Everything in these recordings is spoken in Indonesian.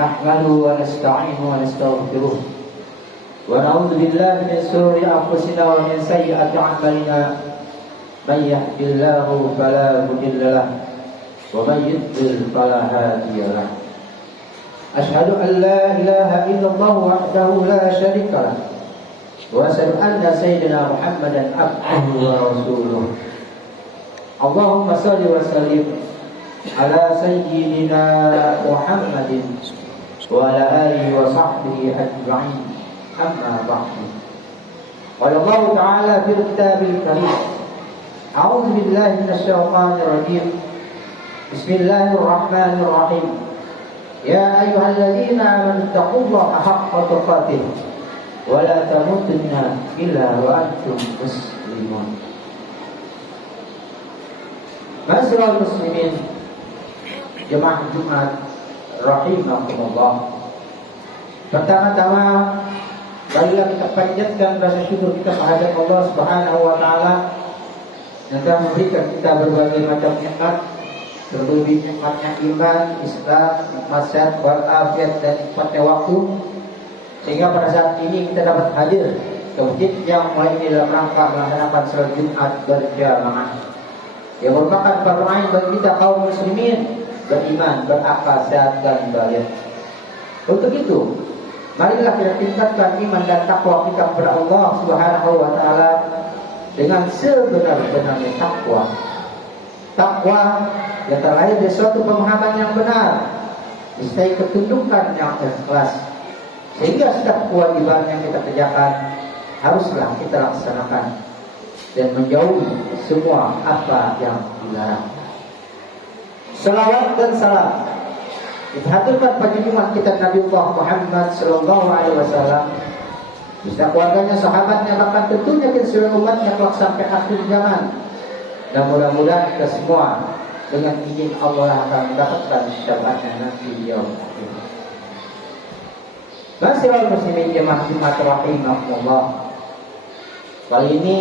نحمده ونستعينه ونستغفره ونعوذ بالله من شرور أنفسنا ومن سيئات أعمالنا من يهد الله فلا مضل له ومن يضلل فلا هادي له أشهد أن لا إله إلا الله وحده لا شريك له وأشهد أن سيدنا محمدا عبده ورسوله اللهم صل وسلم على سيدنا محمد وعلى آله وصحبه أجمعين أما بعد قال الله تعالى في الكتاب الكريم أعوذ بالله من الشيطان الرجيم بسم الله الرحمن الرحيم يا أيها الذين آمنوا اتقوا الله حق تقاته ولا تموتن إلا وأنتم مسلمون. Masyaallah muslimin jemaah Jumat rahimakumullah. Pertama-tama marilah kita panjatkan rasa syukur kita kepada Allah Subhanahu wa taala yang telah memberikan kita berbagai macam nikmat, terlebih nikmatnya iman, Islam, nikmat sehat walafiat dan nikmatnya waktu, sehingga pada saat ini kita dapat hadir ke masjid yang mulai ini dalam rangka melaksanakan salat Jumat berjamaah yang merupakan fardu ain bagi kita kaum muslimin beriman, berakal sehat dan balik. Untuk itu, marilah kita tingkatkan iman dan takwa kita kepada Allah Subhanahu wa taala dengan sebenar-benarnya takwa. Takwa yang terlahir dari suatu pemahaman yang benar, disertai ketundukan yang ikhlas, sehingga setiap kewajiban yang kita kerjakan haruslah kita laksanakan dan menjauhi semua apa yang dilarang. Salawat dan salam dihaturkan pada Jumat kita Nabi Muhammad sallallahu alaihi wasallam, beserta keluarganya, sahabatnya, bahkan tentunya kita seluruh umatnya kelak sampai akhir zaman. Dan mudah-mudahan kita semua dengan izin Allah akan mendapatkan syafaatnya nanti di yaumul akhir. Masyaallah muslimin jemaah Jumat rahimakumullah. Kali ini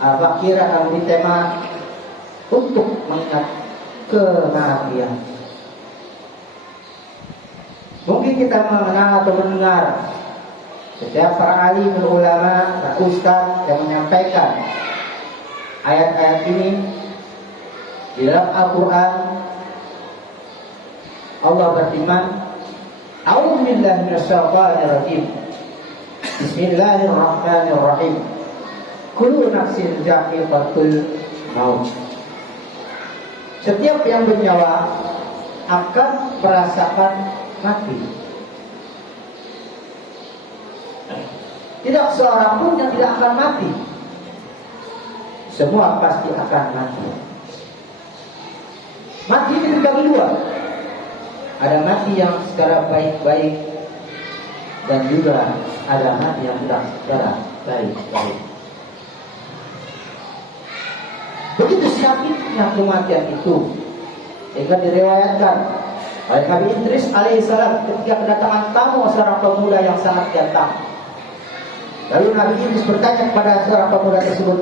Bakir akan memberi tema untuk mengingat kenabian. Mungkin kita mengenal atau mendengar setiap para alim ulama dan ustaz yang menyampaikan ayat-ayat ini di dalam Al-Quran. Allah berfirman, A'udzu billahi minasyaitonir rajim. Bismillahirrahmanirrahim. Kullu nafsin dha'iqatul maut. Setiap yang bernyawa akan merasakan mati. Tidak seorang pun yang tidak akan mati. Semua pasti akan mati. Mati itu dibagi dua. Ada mati yang secara baik-baik dan juga ada mati yang tidak secara baik-baik. Begitu sakitnya kematian itu, sehingga diriwayatkan oleh Nabi Idris alaihissalam ketika kedatangan tamu seorang pemuda yang sangat ganteng. Lalu Nabi Idris bertanya kepada seorang pemuda tersebut.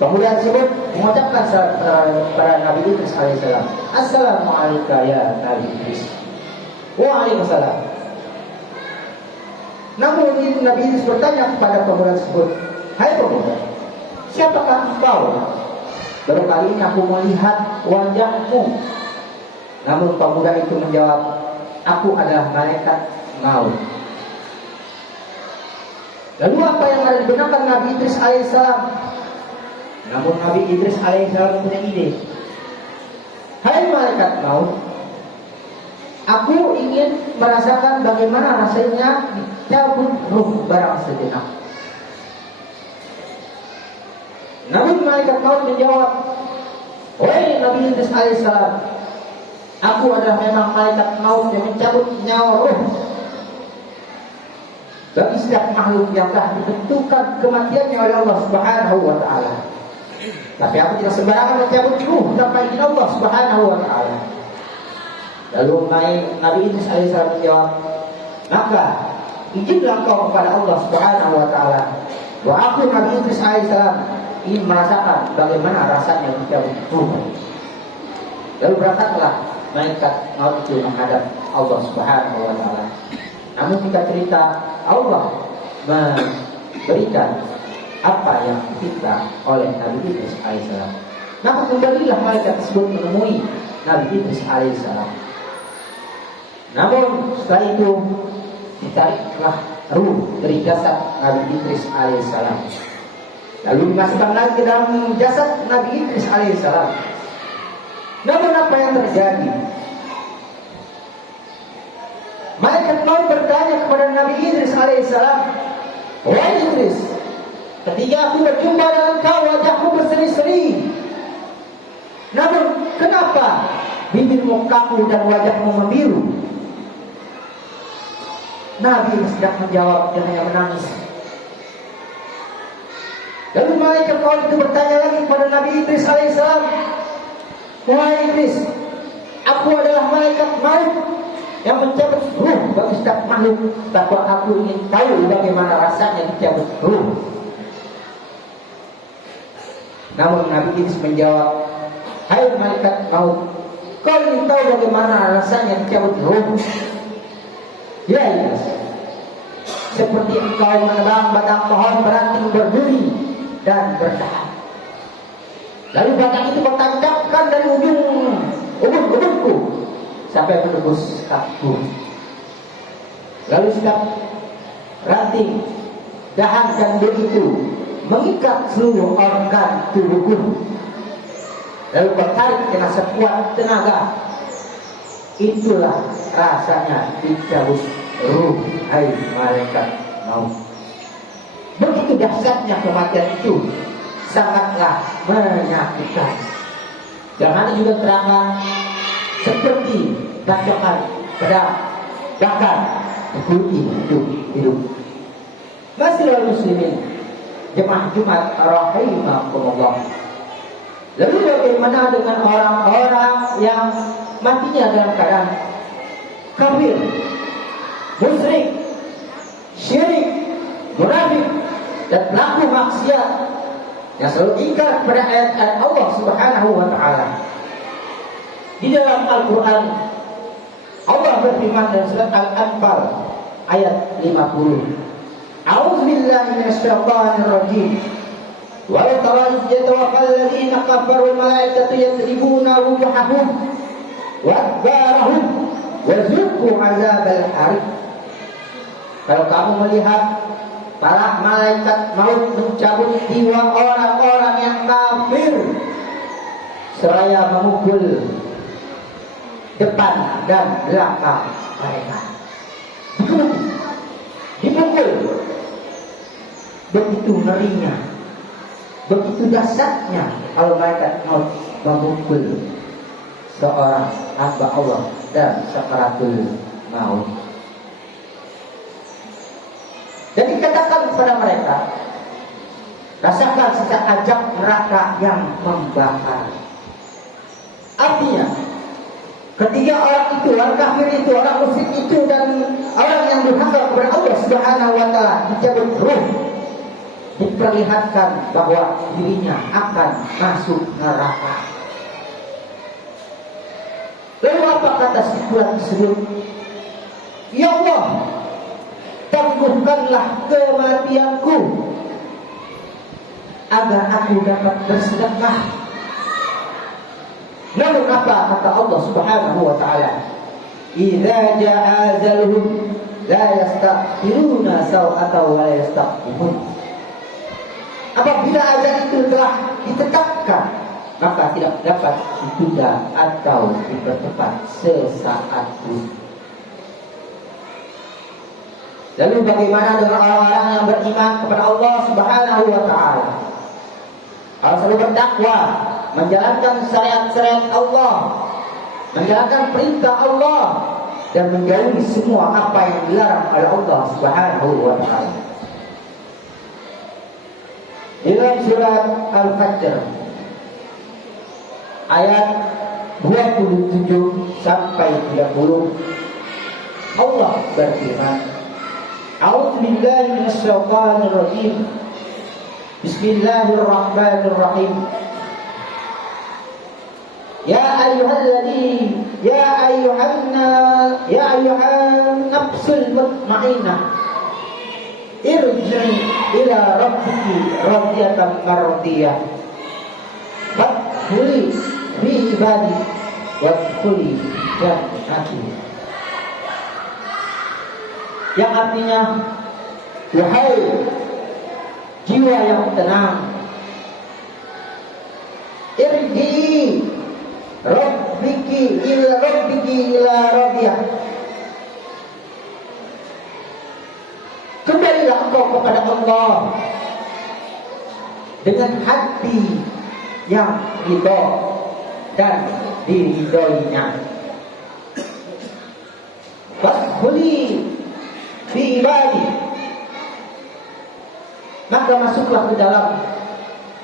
Pemuda tersebut mengucapkan kepada Nabi Idris alaihissalam, Assalamualaikum ya Nabi Idris. Waalaikumsalam. Namun Nabi Idris bertanya kepada pemuda tersebut, hai pemuda, siapakah engkau? Baru kali ini aku melihat wajahmu. Namun pemuda itu menjawab, aku adalah malaikat maut. Lalu apa yang ada di benak Nabi Idris alaihissalam? Namun Nabi Idris alaihissalam punya ide. Hai malaikat maut, aku ingin merasakan bagaimana rasanya dicabut ruh barang sejenak. Namun malaikat maut menjawab, wahai Nabi Idris alaihissalam, aku adalah memang malaikat maut yang mencabut nyawa ruh bagi setiap makhluk yang telah ditentukan kematiannya oleh Allah Subhanahu wa taala. Tapi aku tidak sembarangan mencabut ruh tanpa izin Allah Subhanahu wa taala. Lalu Nabi Idris alaihissalam menjawab, maka izinlah kau kepada Allah Subhanahu wa taala bahwa aku Nabi Idris alaihissalam ingin merasakan bagaimana rasanya dicabut ruh. Lalu berangkatlah malaikat maut itu menghadap Allah Subhanahu wa taala. Namun jika cerita Allah memberikan apa yang diminta oleh Nabi Idris alaihissalam, maka kembalilah malaikat tersebut menemui Nabi Idris alaihissalam. Namun setelah itu ditariklah ruh dari jasad Nabi Idris alaihissalam, lalu dimasukkan lagi ke dalam jasad Nabi Idris alaihissalam. Namun apa yang terjadi? Malaikat maut bertanya kepada Nabi Idris alaihissalam, "Wahai Idris, ketika aku berjumpa dengan kau, wajahmu berseri-seri. Namun kenapa bibirmu kaku dan wajahmu membiru?" Nabi sedang menjawab, dia hanya menangis. Lalu malaikat maut itu bertanya lagi kepada Nabi Idris alaihissalam, "Wahai Idris, aku adalah malaikat maut yang mencabut ruh bagi setiap makhluk, tapi aku ingin tahu bagaimana rasanya dicabut ruh." Namun Nabi Idris menjawab, "Hai malaikat maut, kau ingin tahu bagaimana rasanya dicabut ruh? Ya Idris, seperti engkau menebang batang pohon beranting berduri dan bertahan. Lalu batang itu kau tancapkan dari ujung ubun-ubunku sampai menembus kakiku. Lalu setiap ranting, dahan dan bulu itu mengikat seluruh organ tubuhku. Lalu kau tarik dengan sekuat tenaga. Itulah rasanya dicabut ruh, hai malaikat maut." Begitu dahsyatnya kematian itu, sangatlah menyakitkan. Jangan juga terangkan seperti bacokan pedang, bahkan mengikuti hidup. Masihlah muslimin, jemaah Jumat rahimakumullah. Lalu bagaimana dengan orang-orang yang matinya dalam keadaan kafir, musyrik, syirik, munafik, dan pelaku maksiat yang selalu ingkar kepada ayat-ayat Allah Subhanahu wa taala? Di dalam Al-Qur'an Allah berfirman dalam surat Al-Anfal ayat 50. A'udzubillahi minasyaitonir rajim. Wa la tara yatawaffal ladzina kafaru malaikatu yadribuna wujuhahum wa adbarahum wa zuqu azabal harik. Kalau kamu melihat para malaikat maut mencabut jiwa orang-orang yang kafir seraya memukul depan dan belakang mereka, dipukul, begitu ngerinya, begitu dahsyatnya kalau malaikat maut memukul seorang hamba Allah dan sakaratul maut. Jadi katakan kepada mereka, rasakan sesak ajab neraka yang membakar. Artinya, ketika orang itu, orang kafir itu, orang musyrik itu, dan orang yang durhaka kepada Allah Subhanahu wa taala dicabut ruh, diperlihatkan bahwa dirinya akan masuk neraka. Lalu apa kata sekulat tersebut? Ya Allah, tangguhkanlah kematianku agar aku dapat bersedekah. Lalu apa kata Allah Subhanahu wa taala? Idza jaa ajaluhum la yastakhiruna sa'atan wa la yastaqdimun. Apabila ajal itu telah ditetapkan, maka tidak dapat ditunda atau dipercepat sesaat pun. Lalu bagaimana dengan orang-orang yang beriman kepada Allah Subhanahu wa taala? Harus selalu bertakwa, menjalankan syariat-syariat Allah, menjalankan perintah Allah, dan menjauhi semua apa yang dilarang oleh Allah Subhanahu wa taala. Dalam surat Al-Fajr ayat 27 sampai 30 Allah berfirman, A'udzu billahi minasyaitonir rajim. Bismillahirrahmanirrahim. Ya ya ayyuhan nafsul mutmainnah irji'i ila rabbiki radiyatan mardiyah fadkhuli fi ibadi wadkhuli jannati, yang artinya wahai jiwa yang tenang, irji'i rabbiki ila rabbiyah, kembalilah engkau kepada Allah dengan hati yang ridha dan diridhoinya. Fadkhuli fi ibadi, maka masuklah ke dalam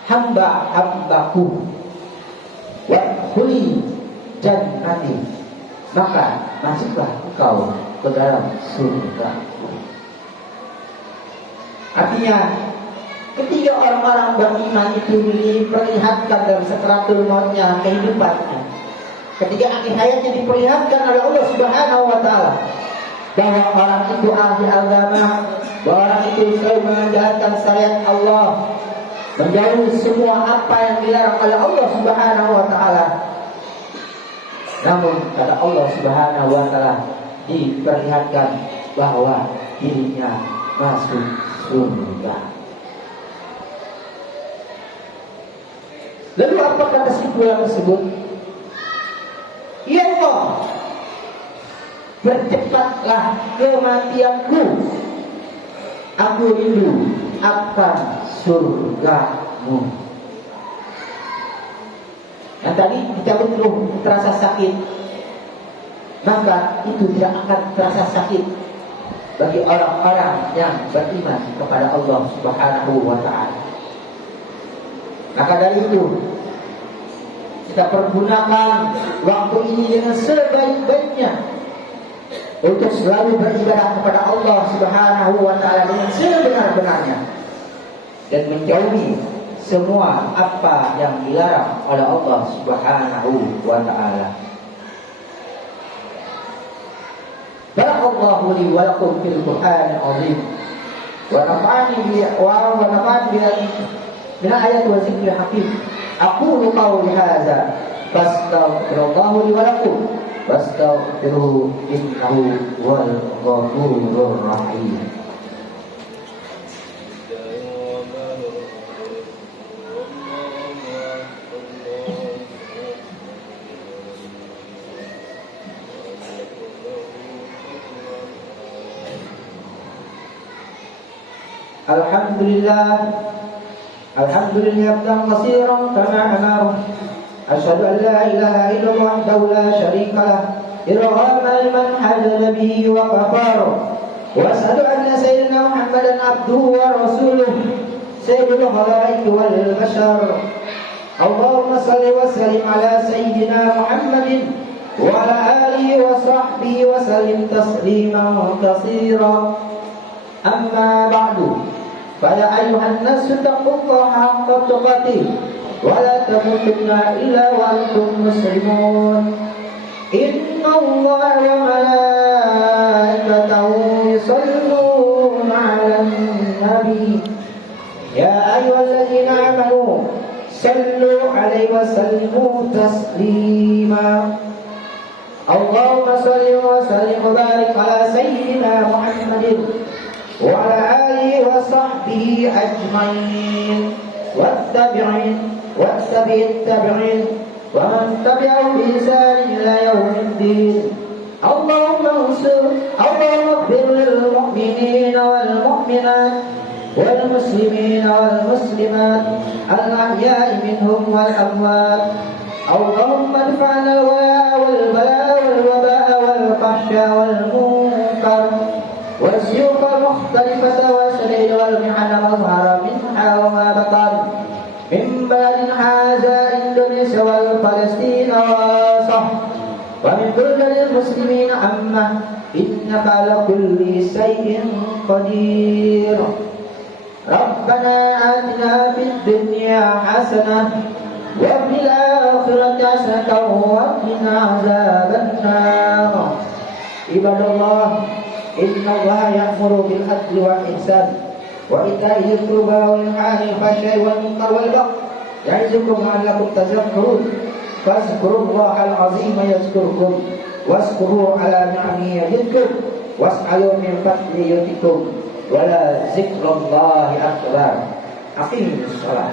hamba-hambaku. Wadkhuli jannati, maka masuklah engkau ke dalam surga. Artinya, ketika orang-orang beriman itu diperlihatkan dalam sakaratul mautnya kehidupannya, ketika akhir hayatnya diperlihatkan oleh Allah Subhanahu wa taala bahwa orang itu ahli agama, bahwa orang itu selalu menjalankan syariat Allah, menjauhi semua apa yang dilarang oleh Allah Subhanahu wa taala. Namun kata Allah Subhanahu wa taala diperlihatkan bahwa dirinya masuk surga. Lalu apakah kesimpulan tersebut? Ya Allah, percepatlah kematianku, aku rindu akan surgamu. Yang tadi dicabut ruh terasa sakit, maka itu tidak akan terasa sakit bagi orang-orang yang beriman kepada Allah Subhanahu wa taala. Maka dari itu kita pergunakan waktu ini dengan sebaik-baiknya untuk selalu beribadah kepada Allah Subhanahu wa taala dengan sebenar-benarnya dan menjauhi semua apa yang dilarang oleh Allah Subhanahu wa taala. Barakallahu li wa lakum fil Qur'anil 'azim wa nafa'ani bi min ayat wa zikril hakim. Aqulu qawli hadza fastaghfirullaha li wa lakum wastaghfiruhu innahu huwal ghafurur rahim. Alhamdulillah abdan qasiran kama amaru. Asyhadu an la ilaha illallah wahdahu la syarika lah irghaman liman hajja bihi wa kafara. Wa asyhadu anna sayyidina Muhammadan abduhu wa rasuluh sayyidul khalaiqi wal bashar. Allahumma salli wa sallim ala sayyidina Muhammadin wa ala alihi wa sahbihi wa sallim tasliman katsira. Amma ba'du, faya ayyuhan nasu taqullaha haqqa tuqatih wa la tamutunna illa wa antum muslimun. Innallaha wa malaikatahu yusalluna 'alan nabi ya ayyuhalladzina amanu sallu 'alaihi wa sallimu taslima. Allahumma shalli wa sallim wa barik ala sayyidina Muhammadin wa ala alihi wa sahbihi ajmain wattabi'in wa man tabi'ahum bi ihsan ila yaumiddin. Allahumma ighfir lil mu'minina wal mu'minat wal muslimina wal muslimat al ahya'i minhum wal amwat. Allahumma adfa'na al wala'a wal bala'a wal waba'a wal fahsya wal munkar والسيوف المختلفة والسليل والمحن والظهر منها وما بطن من بلد هذا إندونيسيا والفلسطين وصح ومن بلد المسلمين عامة إنك على كل شيء قدير. ربنا آتنا في الدنيا حسنة وفي الآخرة حسنة وقنا عذاب النار. عباد الله إن الله يأمر بالعدل والإحسان وإيتاء ذي القربى وينهى عن الفحشاء والمنكر والبغي يعظكم لعلكم تذكرون فاذكروا الله العظيم يذكركم واشكروه على نعمه يزدكم واسألوا من فضله يؤتكم ولا ذكر الله أكبر. أقيموا الصلاة.